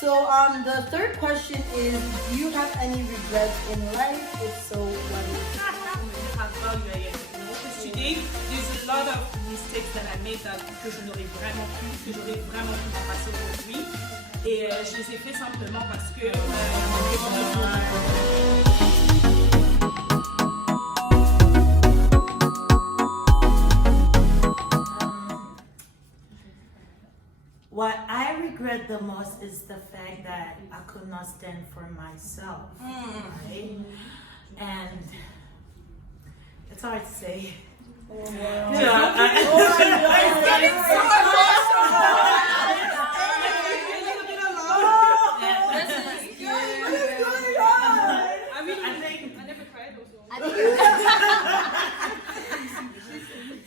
So the third question is, do you have any regrets in life? If so, what is it? There's a lot of mistakes that I made que j'aurais vraiment pu m'en passer aujourd'hui. Et je les ai fait simplement parce que What I regret the most is the fact that I could not stand for myself, right? And it's hard to say. Oh,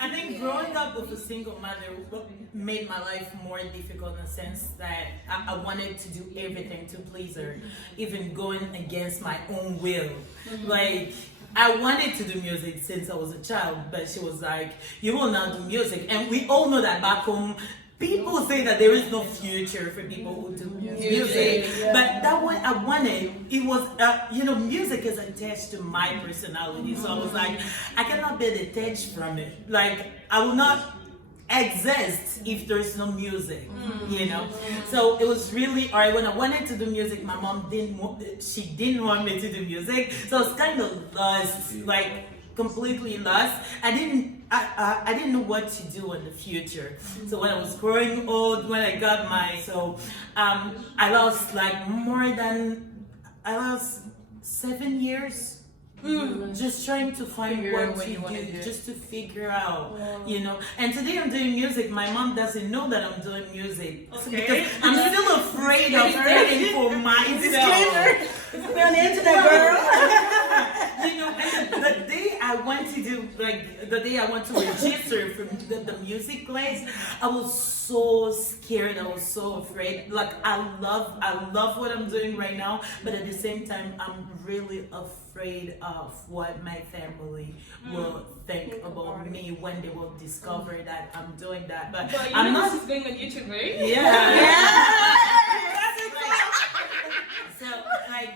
I think growing up with a single mother made my life more difficult in the sense that I wanted to do everything to please her, even going against my own will. Like, I wanted to do music since I was a child, but she was like, you will not do music. And we all know that back home, people say that there is no future for people who do music, but that what I wanted, it was, music is attached to my personality. So I was like, I cannot be detached from it. Like, I will not exist if there's no music, So it was really hard. When I wanted to do music, my mom didn't want me to do music. So I was kind of lost, like completely lost. I didn't know what to do in the future. So when I was growing old, when I got I lost 7 years. Just trying to find what to do, just to figure out, And today I'm doing music. My mom doesn't know that I'm doing music because I'm still afraid of waiting for myself. We're on the internet, girl. And the day I went to register for the music class, I was so scared. I was so afraid. Like I love what I'm doing right now, but at the same time, I'm really afraid of what my family will think about me when they will discover that I'm doing that. But I'm not. She's going on YouTube, right? Yeah. So,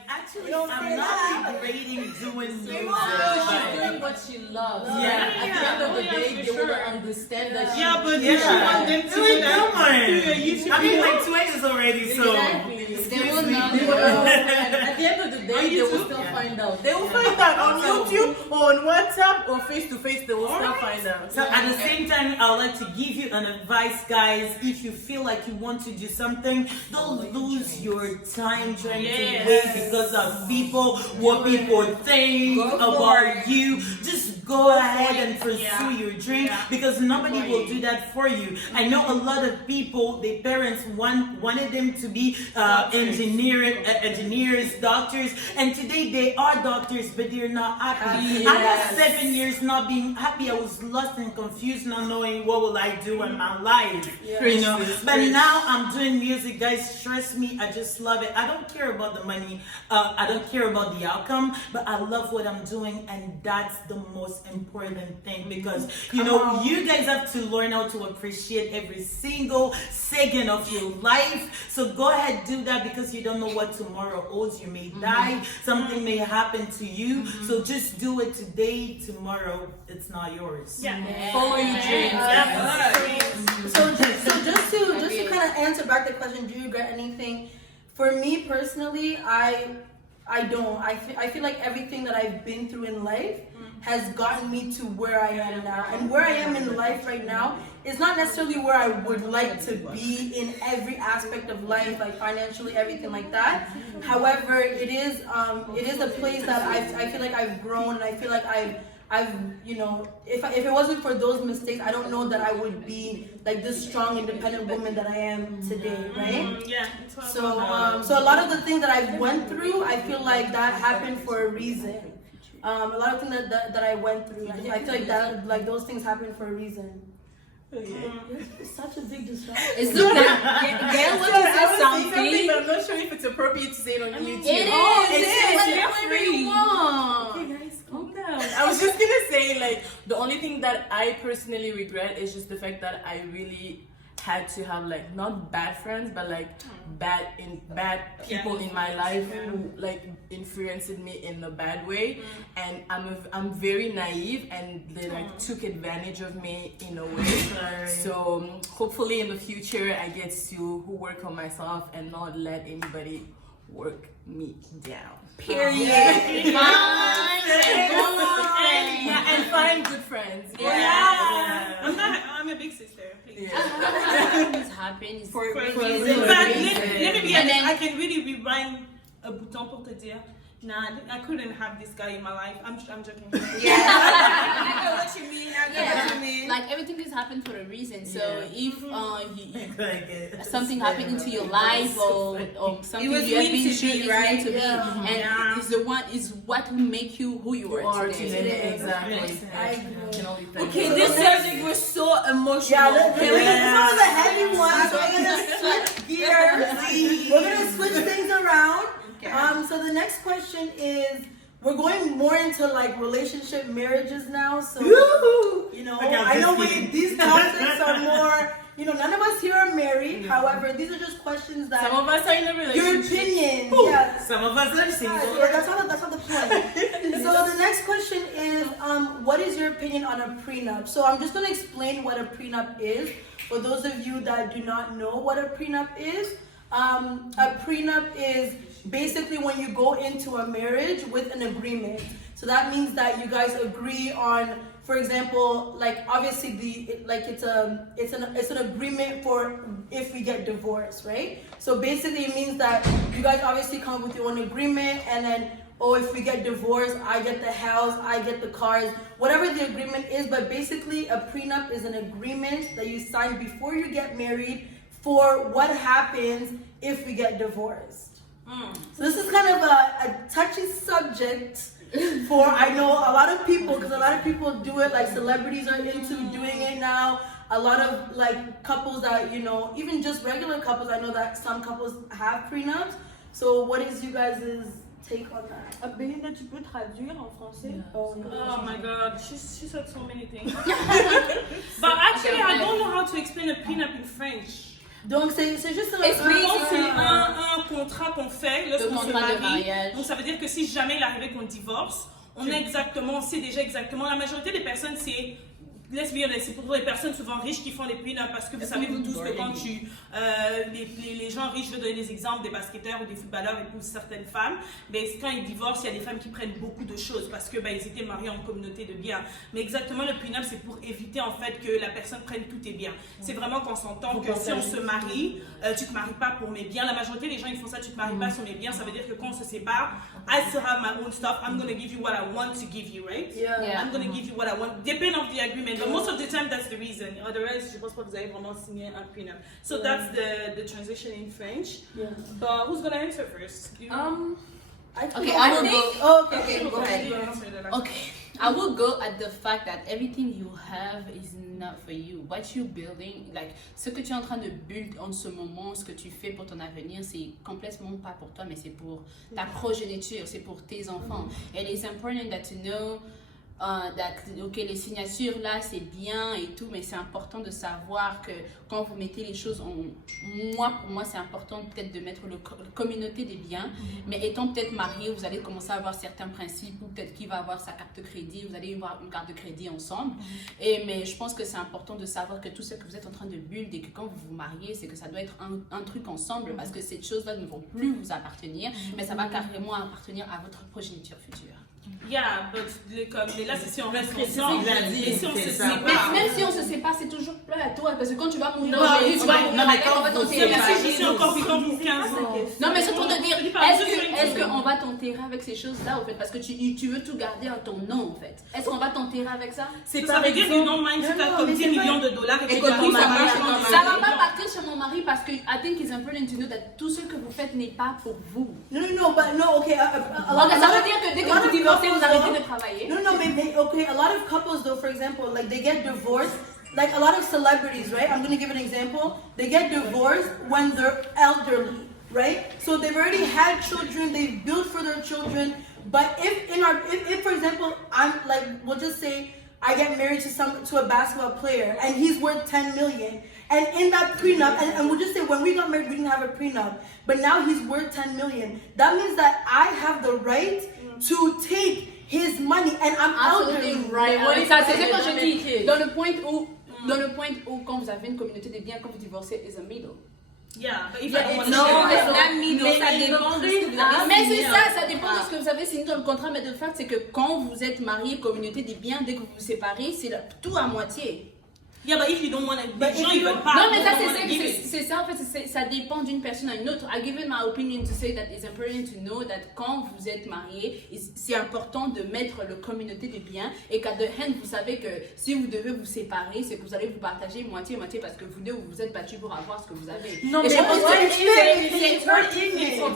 actually, I'm not regretting doing music. She's doing what she loves. Yeah. At the end of the day, they will understand that she... But you want them to do that. I mean, like 20s already, so... Exactly. They will not understand. At the end of the day, they will still find out. They will find out on YouTube, or on WhatsApp, or face-to-face, they will still find out. So at the same time, I would like to give you an advice, guys. If you feel like you want to do something, don't lose your time trying to wait because of people, what people think about you. Just go ahead and pursue your dream because nobody will do that for you. I know a lot of people, their parents wanted them to be engineers, doctors, and today they are doctors, but they're not happy. I had 7 years not being happy. I was lost and confused, not knowing what will I do in my life, But now I'm doing music, guys. Trust me, I just love it. I don't care about the money. I don't care about the outcome, but I love what I'm doing, and that's the most important thing because you guys have to learn how to appreciate every single second of your life. So go ahead, do that because you don't know what tomorrow holds. You may die, something may happen to you. So just do it today. Tomorrow, it's not yours. Follow your dreams. So just to kind of answer back the question, do you regret anything? For me personally, I don't. I feel like everything that I've been through in life has gotten me to where I am now. And where I am in life right now is not necessarily where I would like to be in every aspect of life, like financially, everything like that. However, it is a place that I feel like I've grown, and I feel like I've if it wasn't for those mistakes, I don't know that I would be like this strong, independent woman that I am today, right? So a lot of the things that I went through, I feel like that happened for a reason. A lot of things that I went through, I feel like that, like those things happened for a reason. It's such a big distraction. It's Gail wants to say something, but I'm not sure if it's appropriate to say it on YouTube. It is. Free. Okay, guys, calm down. I was just gonna say, like, the only thing that I personally regret is just the fact that I really had to have like not bad friends but like bad people in my life who like influenced me in a bad way, and I'm very naive and they like took advantage of me in a way. So hopefully in the future I get to work on myself and not let anybody work me down. Period. And find good friends. I'm a big sister. Please. Things happen For a reason. Let me be honest. I can really rewind a bouton pour te dire, nah, I couldn't have this guy in my life. I'm joking. Yeah. I know what you mean. I know what you mean. Like everything has happened for a reason. So if Like something happened into your life or something you have been through is meant to be, and it's the one is what will make you who you are today. Exactly. Okay, this subject was so emotional. Yeah, some of the heavy ones. So we're gonna switch gears. We're gonna switch things around. So the next question is, we're going more into like relationship marriages now. So you know, I know these topics are more. You know, none of us here are married. However, these are just questions that some of us are in a relationship. your opinion. Yeah. some of us are single. Yeah, that's not the point. So the next question is, what is your opinion on a prenup? So I'm just gonna explain what a prenup is for those of you that do not know what a prenup is. A prenup is basically when you go into a marriage with an agreement. So that means that you guys agree on, for example, like obviously it's an agreement for if we get divorced, right? So basically it means that you guys obviously come with your own agreement, and then if we get divorced, I get the house, I get the cars, whatever the agreement is. But basically a prenup is an agreement that you sign before you get married for what happens if we get divorced. So this is kind of a touchy subject for, I know, a lot of people, because a lot of people do it, like celebrities are into doing it now. A lot of like couples that, you know, even just regular couples, I know that some couples have prenups. So what is you guys' take on that? Belinda, tu peux traduire en français? Oh my god, she said so many things. But actually, I don't know how to explain a prenup in French. Donc c'est juste un contrat qu'on fait lorsqu'on se marie. Mariage. Donc ça veut dire que si jamais il arrivait qu'on divorce, on sait déjà exactement. La majorité des personnes, c'est, let's be honest, c'est pour les personnes souvent riches qui font des prenups, parce que vous savez vous tous que quand les gens riches, je vais donner des exemples, des basketteurs ou des footballeurs épousent certaines femmes, mais quand ils divorcent, il y a des femmes qui prennent beaucoup de choses parce que ils étaient mariés en communauté de biens. Mais exactement, le prenup, c'est pour éviter en fait que la personne prenne tous tes biens. C'est vraiment qu'on s'entend que si on se marie, tu te maries pas pour mes biens. La majorité des gens ils font ça, tu te maries pas sur mes biens. Ça veut dire que quand on se sépare, I still have my own stuff. I'm gonna give you what I want to give you, right? Yeah. I'm gonna give you what I want, depending on the agreement. But most of the time, that's the reason. Otherwise, je pense pas que vous avez vraiment signé un prenup. So that's the transition in French. Yeah. But who's gonna answer first? Okay, I will go. Okay, go ahead. Okay, I will go at the fact that everything you have is not for you. What you're building, like ce que tu es en train de build en ce moment, ce que tu fais pour ton avenir, c'est complètement pas pour toi, mais c'est pour ta progéniture, c'est pour tes enfants. And it's important that to know les signatures là c'est bien et tout, mais c'est important de savoir que quand vous mettez les choses pour moi c'est important peut-être de mettre la communauté des biens, mais étant peut-être marié, vous allez commencer à avoir certains principes, ou peut-être qui va avoir sa carte de crédit, vous allez avoir une carte de crédit ensemble, mais je pense que c'est important de savoir que tout ce que vous êtes en train de build et que quand vous vous mariez, c'est que ça doit être un truc ensemble, parce que ces choses-là ne vont plus vous appartenir, mais ça va carrément appartenir à votre progéniture future. Yeah, but mais là c'est si on reste ensemble. Et si on se sépare. Même si on se sépare, c'est toujours plein à toi, parce que quand tu vas mourir, on va t'enterrer. Je suis encore vivant pour 15 ans. Non, mais c'est pour te dire, est-ce qu'on va t'enterrer avec ces choses-là, en fait, parce que tu veux tout garder à ton nom, en fait. Est-ce qu'on va t'enterrer avec ça? Ça veut dire que non, mind, tu as comme 10 millions de dollars et que ton mari. Ça va pas partir sur mon mari, parce que I think it's important to know that tout ce que vous faites n'est pas pour vous. No, okay. Ça veut dire que dès que vous divorcez, vous arrêtez de travailler. No, okay. A lot of couples, though, for example, like they get divorced. Like a lot of celebrities, right? I'm gonna give an example. They get divorced when they're elderly, right? So they've already had children. They've built for their children. But if for example, I'm like, we'll just say I get married to a basketball player and he's worth 10 million. And in that prenup, and we'll just say when we got married, we didn't have a prenup, but now he's worth 10 million. That means that I have the right to take his money, and I'm out there. Right. Ça, c'est ce que je dis. Dans le point où quand vous avez une communauté de biens, quand vous divorcez, is a middle. Yeah, but if Yeah, I don't want to no, share it's not middle, ça dépend de ce que vous avez Mais c'est signé. ça dépend de ce que vous avez signé dans le contrat. Mais le fait, c'est que quand vous êtes marié, communauté des biens, dès que vous vous séparez, c'est tout à moitié. Yeah, but if you don't want to, But if gens, you ils veulent don't- pas. Non, mais ça, ils don't wanna give it. c'est ça, en fait, ça dépend d'une personne à une autre. I given my opinion to say that it's important to know that quand vous êtes marié, c'est important de mettre la communauté des biens et qu'à the end, vous savez que si vous devez vous séparer, c'est que vous allez vous partager moitié-moitié parce que vous deux, vous vous êtes battus pour avoir ce que vous avez. Non, Et mais je pense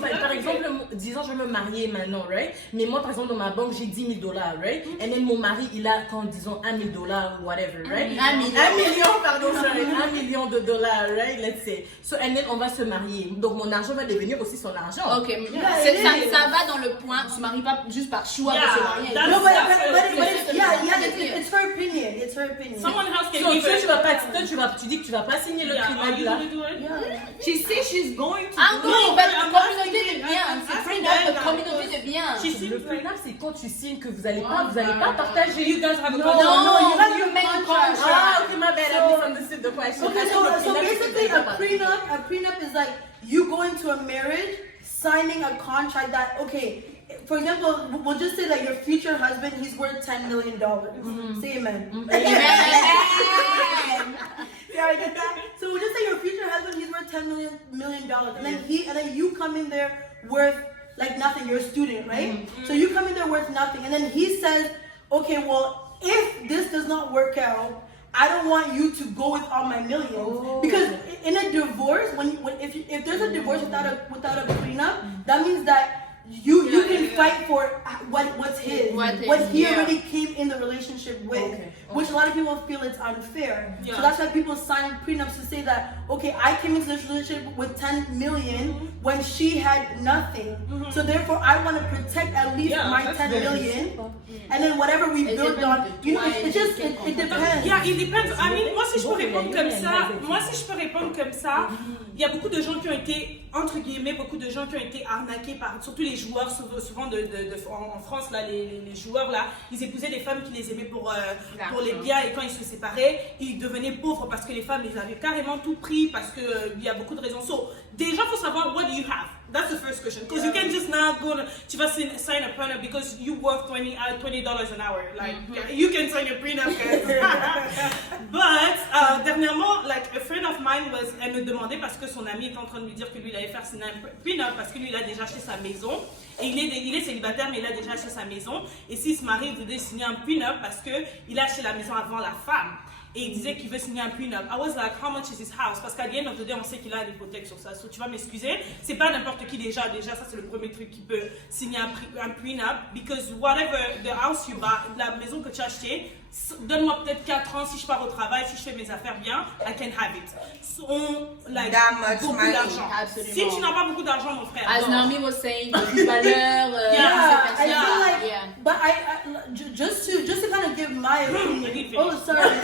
que par exemple, disons, je veux me marier maintenant, right? Mais moi, par exemple, dans ma banque, j'ai $10,000, right? Et même mon mari, il a, quand disons, $1,000 ou whatever, right? 1 million. 1 million, pardon, sorry, $1 million, right? Let's say. So, and then on va se marier. Donc, mon argent va devenir aussi son argent. Ok, ça va dans le point, tu ne maries pas juste par choix de se marier. that's- No, but that's it's her opinion. It's her opinion. Someone else can So, give toi, it. tu dis que tu vas pas signer le Yeah, are prénup you là. gonna do it? She says she's going to I'm do going, it. but I'm communauté asking de them, biens, I'm c'est asking prénup them de communauté de biens. She seems Le like- prénup, c'est quand tu signes que vous allez pas partager. You guys have a No, contract. no, you have you your made a contract. Ah, okay, my bad. I misunderstood the question. Okay, so basically a prenup is like you go into a marriage signing a contract that, okay, for example, we'll just say that your future husband, he's worth $10 million. Say amen. Yeah, I get that. So we'll just say your future husband, he's worth $10 million, and then you come in there worth like nothing. You're a student, right? So you come in there worth nothing, and then he says, okay, well, if this does not work out, I don't want you to go with all my millions. Because in a divorce, if there's a divorce without a prenup, that means that you can fight for what's his, what he already came in the relationship with, which a lot of people feel it's unfair. Yeah. So that's why people sign prenups to say that, okay, I came into this relationship with 10 million when she had nothing. So therefore, I want to protect at least my 10 million, and then whatever we build on, you know, it depends. Yeah, it depends. I mean, moi si je peux répondre comme ça, il y a beaucoup de gens qui ont été, entre guillemets, beaucoup de gens qui ont été arnaqués par, surtout les joueurs, souvent en France, là, les joueurs, là, ils épousaient des femmes qui les aimaient pour les biens, et quand ils se séparaient, ils devenaient pauvres parce que les femmes, ils avaient carrément tout pris, parce que il y a beaucoup de raisons. So, déjà, il faut savoir, what do you have? That's the first question. Because you can't just now go, tu vas sign a prenup because you worth $20 an hour. Like, you can sign a prenup, guys. But, dernièrement, like, a friend of mine elle me demandait parce que son ami était en train de lui dire que lui, il allait faire signer un prenup parce que lui, il a déjà acheté sa maison. Et il est célibataire, mais il a déjà acheté sa maison. Et s'il se marie, il voudrait signer un prenup parce qu'il a acheté la maison avant la femme. Et il disait qu'il veut signer un prenup. I was like, how much is his house? Parce qu'à the end of the day, on sait qu'il a une hypothèque sur ça. So, tu vas m'excuser. C'est pas n'importe qui déjà, ça c'est le premier truc qui peut signer un prenup. Because whatever the house you buy, la maison que tu as achetée, donne-moi peut-être 4 ans si je pars au travail, si je fais mes affaires bien, I can have it. So, like, That much beaucoup money. d'argent. Absolument. Si tu n'as pas beaucoup d'argent, mon frère. As non. Naomi was saying, valeur, I feel like, yeah. but just to kind of give my opinion. Oh, sorry.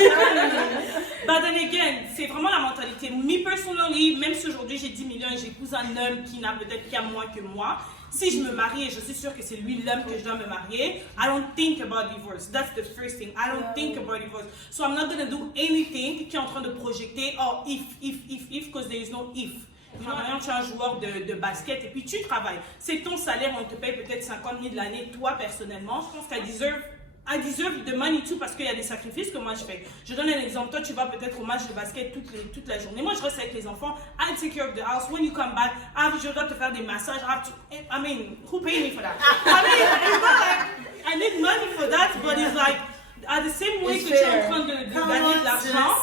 But then again, c'est vraiment la mentalité. Me personally, même si aujourd'hui j'ai 10 millions et j'épouse un homme qui n'a peut-être qu'à moins que moi, si je me marie et je suis sûre que c'est lui l'homme que je dois me marier, I don't think about divorce. That's the first thing. I don't think about divorce. So I'm not gonna do anything qui est en train de projeter, oh, if, because there is no if. Tu es un joueur de basket et puis tu travailles. C'est ton salaire, on te paye peut-être 50 000 l'année, toi personnellement. Je pense I deserve the money too parce qu'il y a des sacrifices que moi je fais. Je donne un exemple. Toi, tu vas peut-être au match de basket toute la journée. Moi, je reste avec les enfants. I take care of the house. When you come back, je dois te faire des massages. I mean, who pay me for that? I mean, it's not like I need money for that, but it's like at the same way que tu es en train de gagner de l'argent.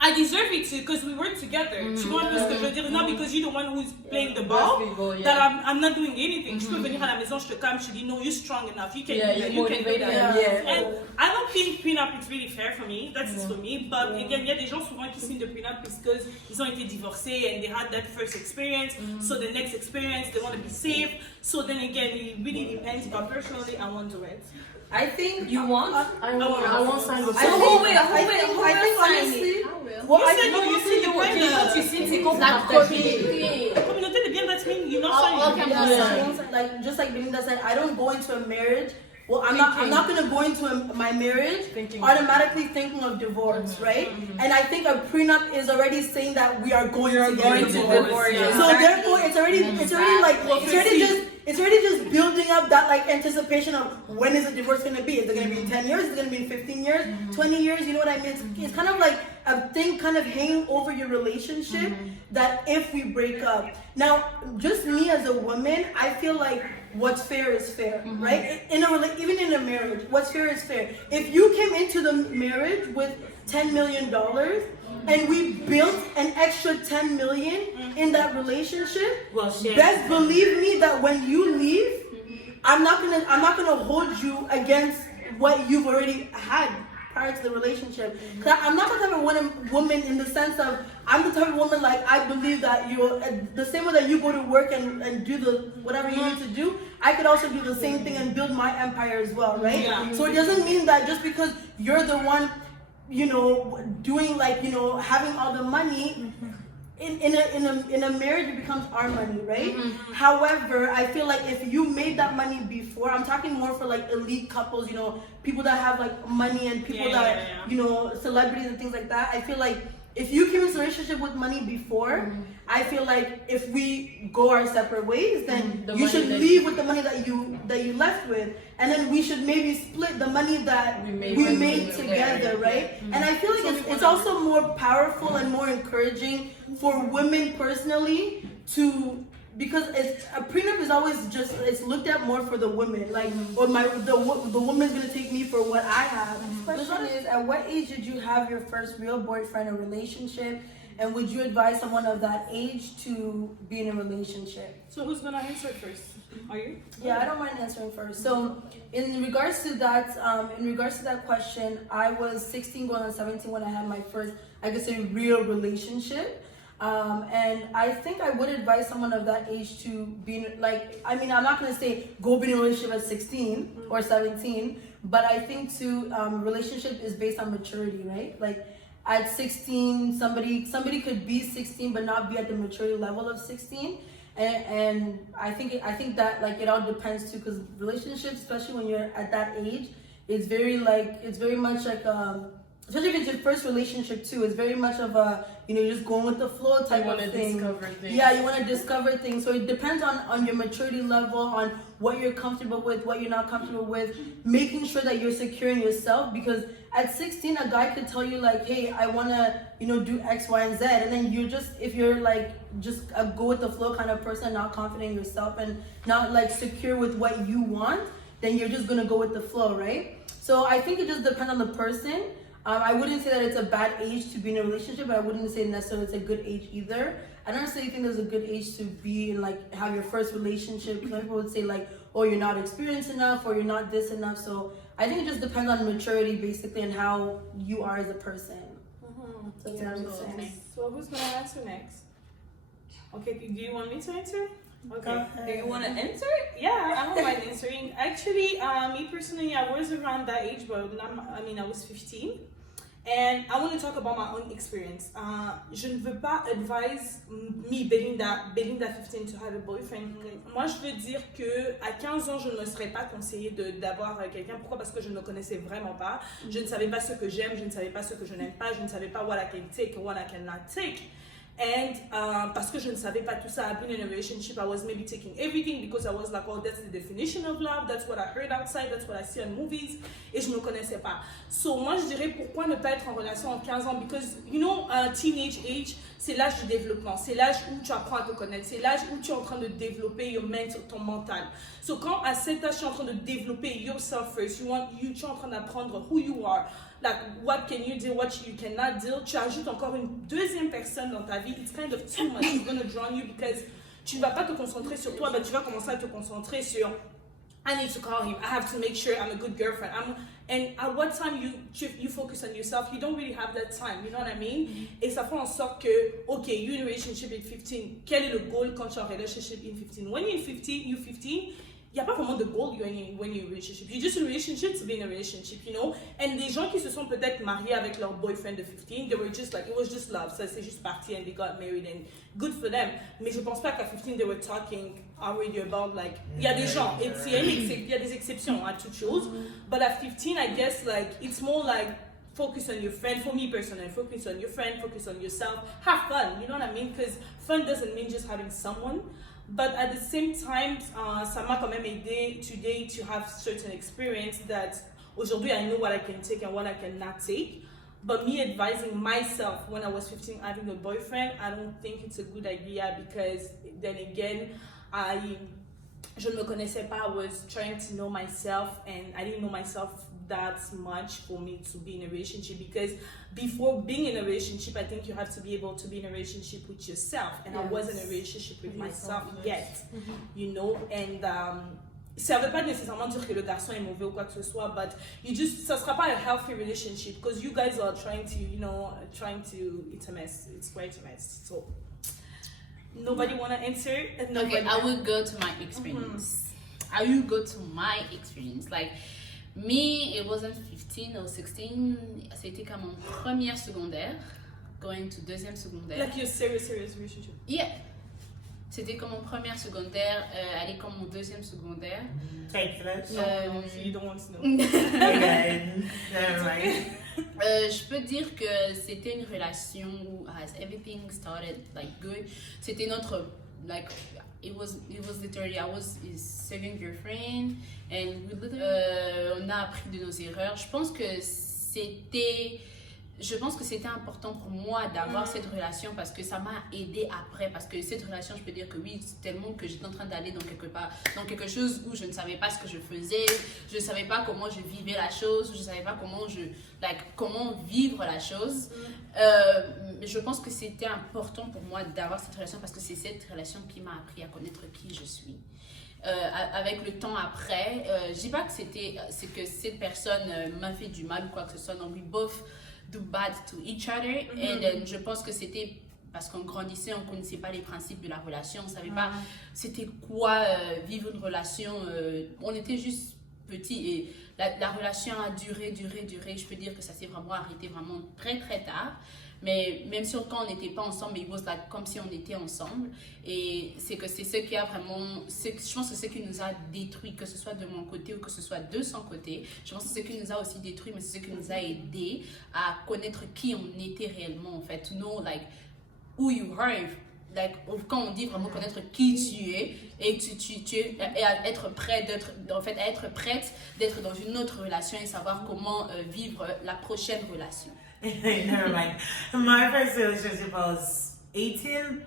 I deserve it because we work together. Tu vois un peu ce que je veux dire? Not because you're the one who's playing the ball, that I'm not doing anything. Je peux venir à la maison, je te calme, je te dis, no, you're strong enough. You can do that. You can do that. And I don't think prenup is really fair for me. That's just for me. But again, il y a des gens souvent qui signent de prenup because ils ont été divorcés and they had that first experience. So the next experience, they want to be safe. So then again, it really depends. But personally, I won't do it. I think you want. I won't sign the I think honestly, Well, I said know you you see the said point. Tu sais, c'est qu'on La communauté. La communauté de bien, that's mean you're not All saying. like just like Belinda said, I don't go into a marriage. Well, I'm not gonna go into my marriage automatically thinking of divorce, right? And I think a prenup is already saying that we are going to get divorced. So therefore, it's already just building up that like anticipation of when is the divorce gonna be? Is it gonna be in 10 years? Is it gonna be in 15 years? 20 years? You know what I mean? It's kind of like a thing kind of hanging over your relationship that if we break up. Now, just me as a woman, I feel like what's fair is fair, right? Even in a marriage, what's fair is fair. If you came into the marriage with $10 million and we built an extra 10 million in that relationship, best believe me that when you leave, I'm not gonna hold you against what you've already had prior to the relationship. Cause I'm not the type of woman in the sense of I'm the type of woman like I believe that you the same way that you go to work and do the whatever you need to do, I could also do the same thing and build my empire as well, right? Yeah. So it doesn't mean that just because you're the one, you know, doing like, you know, having all the money. In a marriage, it becomes our money, right? However, I feel like if you made that money before, I'm talking more for like elite couples, you know, people that have like money and people that, you know, celebrities and things like that. I feel like if you came into a relationship with money before, I feel like if we go our separate ways, then you should leave with the money that you left with, and then we should maybe split the money that we made together, right? And I feel like it's also more powerful and more encouraging for women personally to, because a prenup is always just, it's looked at more for the women, like, or the woman's gonna take me for what I have. The question is, at what age did you have your first real boyfriend or relationship, and would you advise someone of that age to be in a relationship? So who's gonna answer first? Are you? Yeah, I don't mind answering first. So in regards to that question, I was 16 going on 17 when I had my first, I could say, real relationship. And I think I would advise someone of that age to be like, I mean, I'm not going to say go be in a relationship at 16 or 17, but I think relationship is based on maturity, right? Like at 16, somebody could be 16 but not be at the maturity level of 16. And I think that like it all depends too, because relationships, especially when you're at that age, it's very much like especially if it's your first relationship too, it's very much of a, you know, just going with the flow type of thing. Yeah, you want to discover things. So it depends on your maturity level, on what you're comfortable with, what you're not comfortable with, making sure that you're securing yourself, because at 16 a guy could tell you like, hey, I want to, you know, do X, Y, and Z, and then you're just, if you're like just a go with the flow kind of person, not confident in yourself and not like secure with what you want, then you're just going to go with the flow, right? So I think it just depends on the person. I wouldn't say that it's a bad age to be in a relationship, but I wouldn't say necessarily it's a good age either. I don't necessarily think there's a good age to be in, like, have your first relationship. Some people would say, like, oh, you're not experienced enough, or you're not this enough. So I think it just depends on maturity, basically, and how you are as a person. So that's what I'm saying. So who's going to answer next? Okay, do you want me to answer? Okay. Do you want to answer? Yeah, I don't mind answering. Actually, me personally, I was around that age, but I was 15. And I want to talk about my own experience. Je ne veux pas advise me, Belinda 15, to have a boyfriend. Moi, je veux dire que à 15 ans, je ne me serais pas conseillé d'avoir quelqu'un. Pourquoi? Parce que je ne me connaissais vraiment pas. Je ne savais pas ce que j'aime, je ne savais pas ce que je n'aime pas, je ne savais pas what I can take and what I cannot take. And parce que je ne savais pas tout ça, I've been in a relationship, I was maybe taking everything because I was like, oh, that's the definition of love, that's what I heard outside, that's what I see on movies, et je ne me connaissais pas. So moi je dirais pourquoi ne pas être en relation en 15 ans, because you know, teenage age, c'est l'âge du développement, c'est l'âge où tu apprends à te connaître, c'est l'âge où tu es en train de développer ton mental. So quand à cet âge tu es en train de développer yourself first, tu es en train d'apprendre who you are, like what can you do, what you cannot do, tu ajoutes encore une deuxième personne dans ta vie, it's kind of too much, it's going to drown you, because tu ne vas pas te concentrer sur toi, mais tu vas commencer à te concentrer sur I need to call him, I have to make sure I'm a good girlfriend, and at what time you focus on yourself, you don't really have that time, you know what I mean? Et ça fait en sorte que, okay, you're in a relationship at 15, quel est le goal quand tu es en relationship in 15? When you're 15, il n'y a pas vraiment de goal when you're in a relationship. You're just in a relationship to be in a relationship, you know. And des gens qui se sont peut-être mariés avec leur boyfriend de 15, they were just like, it was just love. Ça c'est juste parti and they got married and good for them. Mais je pense pas qu'à 15 they were talking already about like, il y a des gens, il y a des exceptions à toute chose. But at 15, I guess like, it's more like, focus on your friend. For me personally, focus on your friend, focus on yourself, have fun, you know what I mean? Because fun doesn't mean just having someone. But at the same time, ça m'a quand même aidé today to have certain experience that aujourd'hui I know what I can take and what I cannot take. But me advising myself when I was 15 having a boyfriend, I don't think it's a good idea because then again, je ne me connaissais pas. I was trying to know myself and I didn't know myself that much for me to be in a relationship, because before being in a relationship I think you have to be able to be in a relationship with yourself, and I wasn't in a relationship with myself yet, you know. And ça veut pas nécessairement dire que le garçon est mauvais ou quoi que ce soit, but you just, ça sera pas a healthy relationship because you guys are trying to, you know, it's a mess, it's quite a mess. So nobody want to answer? Okay, I will go to my experience. I will go to my experience. Like me, it wasn't 15 or 16. C'était comme mon première secondaire, going to deuxième secondaire. Like your serious relationship? Yeah. C'était comme mon première secondaire, elle est comme mon deuxième secondaire. Take this. No, you don't want to know. Never mind. Je peux dire que c'était une relation où as everything started like good. C'était notre like it was literally I was his second girlfriend and we literally, on a appris de nos erreurs. Je pense que c'était important pour moi d'avoir cette relation parce que ça m'a aidé après, parce que cette relation, je peux dire que oui, c'est tellement que j'étais en train d'aller dans quelque chose où je ne savais pas ce que je faisais, je ne savais pas comment je vivais la chose, je ne savais pas comment vivre la chose. Je pense que c'était important pour moi d'avoir cette relation parce que c'est cette relation qui m'a appris à connaître qui je suis. Avec le temps après, je dis pas que c'est que cette personne m'a fait du mal ou quoi que ce soit, non, we both do bad to each other. Et je pense que c'était parce qu'on grandissait, on connaissait pas les principes de la relation, on savait pas c'était quoi vivre une relation, on était juste petits et la relation a duré, je peux dire que ça s'est vraiment arrêté vraiment très très tard. Mais même si quand on n'était pas ensemble, it was like comme si on était ensemble. Et c'est ce qui a vraiment, je pense que c'est ce qui nous a détruit, que ce soit de mon côté ou que ce soit de son côté. Je pense que c'est ce qui nous a aussi détruit, mais c'est ce qui nous a aidé à connaître qui on était réellement, en fait. To know like who you are. Like, quand on dit vraiment connaître qui tu es et et à être prête d'être dans une autre relation et savoir comment vivre la prochaine relation. Never mind. My first relationship I was 18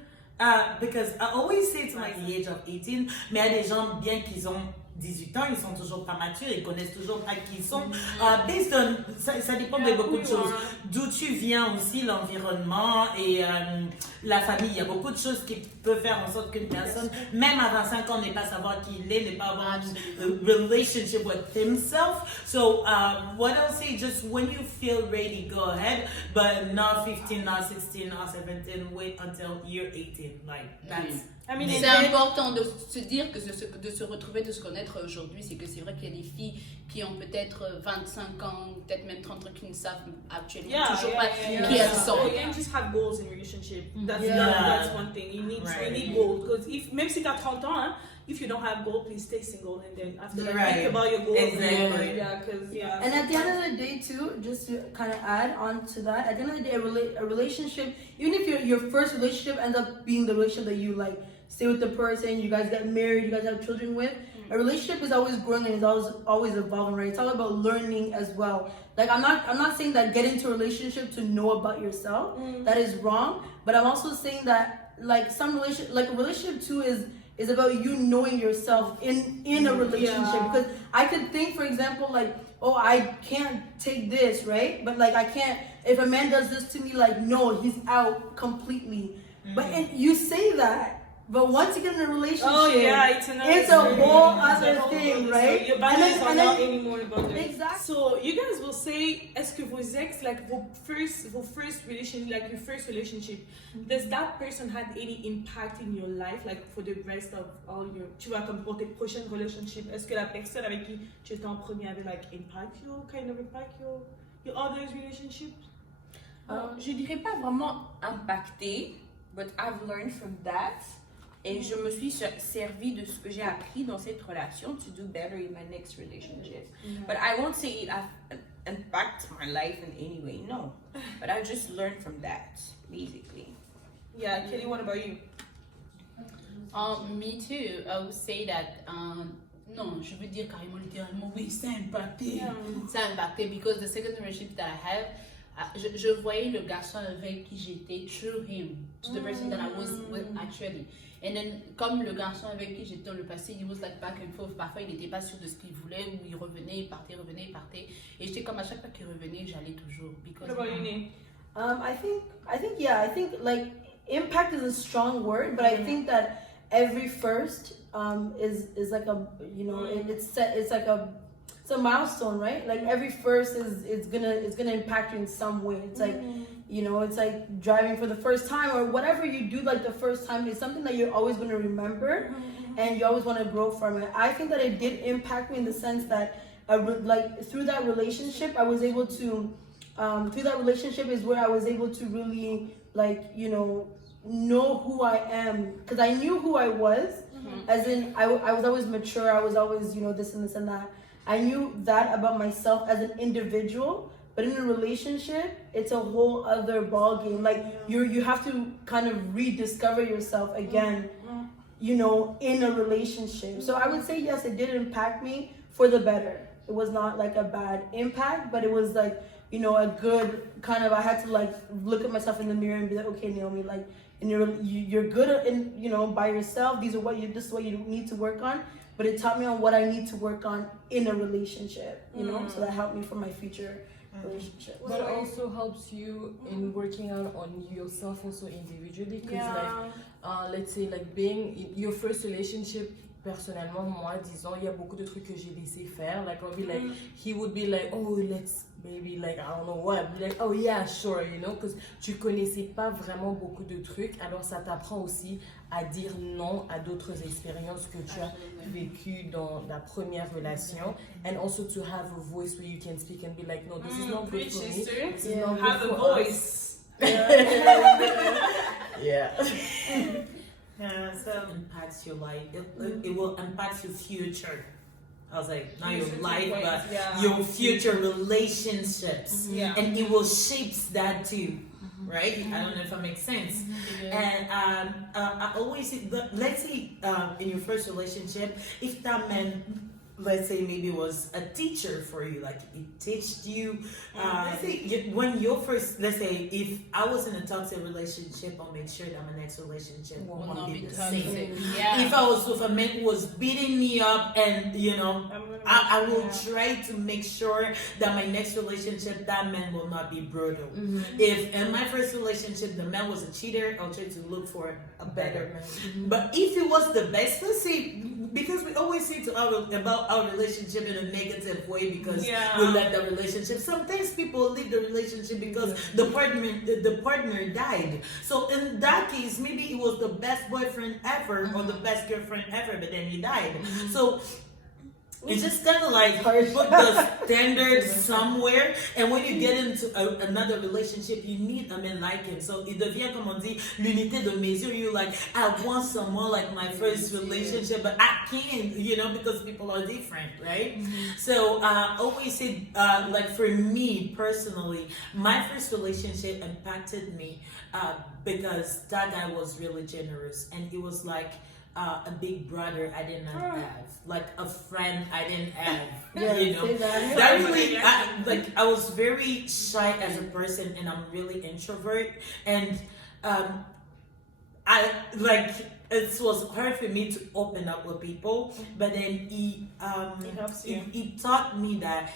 because I always say it's like the age of 18, mais il y a des gens bien qu'ils ont 18 ans, ils sont toujours pas matures, ils connaissent toujours pas qui ils sont. Based on, ça dépend de beaucoup de choses. D'où tu viens aussi, l'environnement et la famille. Il y a beaucoup de choses qui peuvent faire en sorte qu'une personne, même à 25 ans, n'est pas savoir qui il est, n'est pas avoir une relationship with himself. So what I'll say, just when you feel ready, go ahead. But not 15, not 16, not 17. Wait until you're 18. Like that's. C'est important de se dire que de se retrouver, de se connaître aujourd'hui, c'est que c'est vrai qu'il y a des filles qui ont peut-être 25 ans, peut-être même 30 ans, qui ne savent actuellement toujours pas qui elles sont. You can't just have goals in a relationship. That's one thing. You need goals. Because même si tu as 30 ans, hein, if you don't have goals, please stay single and then after think about your goals. Exactly. And at the end of the day too, just to kind of add on to that, at the end of the day, a relationship, even if your first relationship ends up being the relationship that you like, stay with the person, you guys get married, you guys have children with, a relationship is always growing and is always evolving, right? It's all about learning as well. Like I'm not saying that get into a relationship to know about yourself. That is wrong. But I'm also saying that like a relationship too is about you knowing yourself in a relationship. Because I could think, for example, like, oh, I can't take this, right? But like I can't, if a man does this to me, like, no, he's out completely. But and you say that, But once you get in a relationship, it's a whole other thing, right? So your boundaries are not then, anymore boundaries. exactly. So you guys will say, est-ce que vos ex, like vos first relationship, like your first relationship, does that person had any impact in your life, like for the rest of all your, tu vois, comme pour tes prochaines relationships, est-ce que la personne avec qui tu étais en premier avait like impact your other relationships? Je dirais pas vraiment impacté, but I've learned from that. Et je me suis servi de ce que j'ai appris dans cette relation to do better in my next relationship. But I won't say it impacts my life in any way, no. But I just learned from that, basically. Yeah, Kelly, what about you? Me too. I would say that non, je veux dire carrément littéralement oui, ça a impacté. Ça a impacté because the second relationship that I have, je voyais le garçon avec qui j'étais through him, to the person that I was with actually. And then, comme le garçon avec qui j'étais dans le passé, he was like back and forth. Parfois, il n'était pas sûr de ce qu'il voulait, ou il revenait, il partait, revenait, il partait. Et j'étais comme à chaque fois qu'il revenait, j'allais toujours. What about you, Nate? I think like impact is a strong word, but I think that every first is like a, you know, it's a milestone, right? Like every first is gonna impact you in some way. It's like, you know, it's like driving for the first time or whatever you do like the first time is something that you're always gonna remember and you always want to grow from it. I think that it did impact me in the sense that like through that relationship I was able to through that relationship is where I was able to really like, you know who I am, because I knew who I was, as in I was always mature, I was always, you know, this and this and that. I knew that about myself as an individual, but in a relationship, it's a whole other ball game. Like you have to kind of rediscover yourself again, you know, in a relationship. So I would say yes, it did impact me for the better. It was not like a bad impact, but it was like, you know, a good kind of, I had to like look at myself in the mirror and be like, okay, Naomi, like, and you're good in, you know, by yourself. This is what you need to work on. But it taught me on what I need to work on in a relationship, you know, so that helped me for my future relationship. But it also helps you in working out on yourself also individually, because like, let's say like being in your first relationship, personnellement, moi, disons, il y a beaucoup de trucs que j'ai laissé faire. Like, I'll be like, he would be like, oh, let's maybe like, I don't know what. I'd be like, oh yeah, sure, you know, because tu connaissais pas vraiment beaucoup de trucs. Alors, ça t'apprend aussi à dire non à d'autres expériences que tu as vécues dans la première relation. And also to have a voice where you can speak and be like, no, this is not good for me. This is not Have good a for voice. Yeah. So impacts your life. It will impact your future. I was like, not your life, but your future relationships. Yeah. And it will shapes that too. Right? I don't know if that makes sense. And I always say, let's say in your first relationship, if that man, let's say maybe was a teacher for you, like he taught you, let's say when your first, let's say if I was in a toxic relationship, I'll make sure that my next relationship will not be the same. Yeah. If I was with a man who was beating me up and, you know, I will try to make sure that my next relationship, that man will not be brutal. If in my first relationship, the man was a cheater, I'll try to look for a better man. But if it was the best, let's say, because we always say about our relationship in a negative way because we left the relationship. Sometimes people leave the relationship because the partner died. So in that case, maybe it was the best boyfriend ever or the best girlfriend ever, but then he died. So it's just kind of like put the standard somewhere, and when you get into another relationship, you need a man like him. So it devient, comme on dit, l'unité de mesure. You like, I want someone like my first relationship, but I can't, you know, because people are different, right? So I always say, like for me personally, my first relationship impacted me because that guy was really generous, and he was like, a big brother I didn't have, like a friend I didn't have, you know. That really, I was very shy as a person, and I'm really introvert, and I like it was hard for me to open up with people, but then he helps you. He taught me that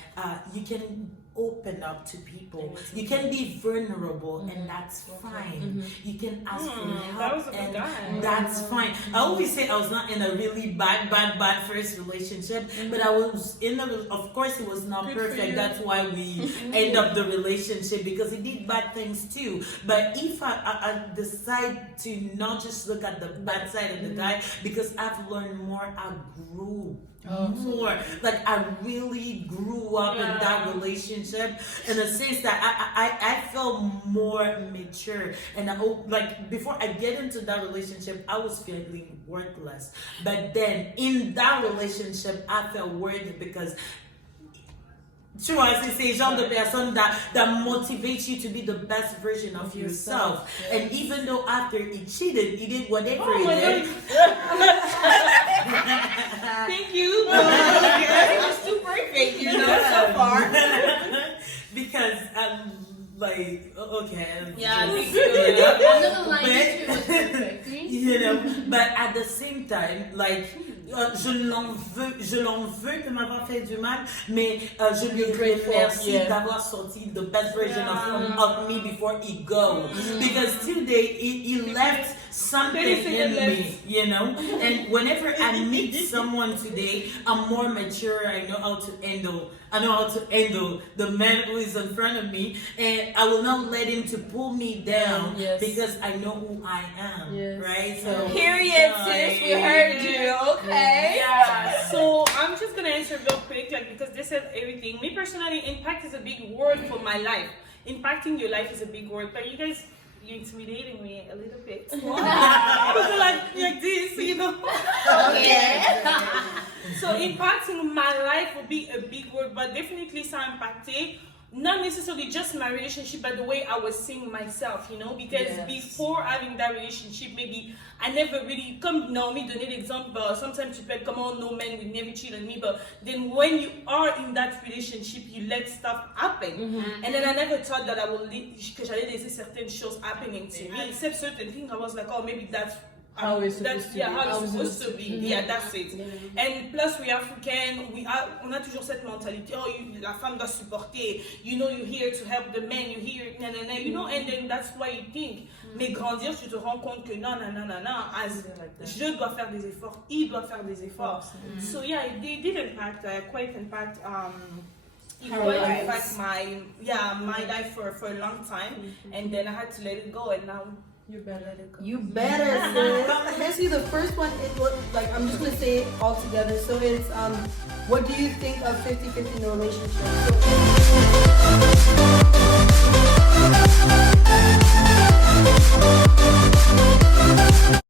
you can open up to people. You can be vulnerable, and that's fine. You can ask for help, and that's fine. I always say I was not in a really bad first relationship, but I was in of course it was not perfect. That's why we end up the relationship, because he did bad things too. But if I decide to not just look at the bad side of the guy, because I've learned more, I grew more. Like I really grew up in that relationship in a sense that I felt more mature, and like before I get into that relationship I was feeling worthless, but then in that relationship I felt worthy, because tu vois, c'est ces genres de personnes that motivate you to be the best version of yourself. And even though after he cheated, he did whatever he did. Thank you. It was too perfect, you know, so far. Because like, okay. Yeah, I'm not gonna lie, But- you was perfect. You know, but at the same time, like, je l'en veux de m'avoir fait du mal, mais je lui remercie d'avoir sorti the best version of me before he goes. Because today he left something in me, you know. And whenever I meet someone today, I'm more mature. I know how to handle the man who is in front of me, and I will not let him to pull me down because I know who I am, right? So Period, sis. We heard you. Okay. Yeah, so I'm just gonna answer real quick, like, because this said everything. Me personally, impact is a big word for my life. Impacting your life is a big word, but you guys, you're intimidating me a little bit. Because like this, you know. Okay. So impacting my life would be a big word, but definitely ça a impacté. Not necessarily just my relationship, but the way I was seeing myself, you know, because before having that relationship, maybe I never really, comme Naomi donnait l'exemple, sometimes you feel, come on, no man will never cheat on me, but then when you are in that relationship, you let stuff happen. And then I never thought that que j'allais laisser certaines choses happening to me, except certain things. I was like, oh, maybe that's How it's supposed to be. how it's supposed to be. Yeah, that's it. And plus, we African, on a toujours cette mentalité, oh, la femme doit supporter, you know, you're here to help the man, you're here, you know, and then that's why you think. Mais grandir, tu te rends compte que non, je dois faire des efforts, il doit faire des efforts. So yeah, it did impact, quite impact, my life for a long time, and then I had to let it go, and now you better let it go. You better, sis. Hence, the first one is like, I'm just gonna say it all together. So it's what do you think of 50-50 in a relationship? So,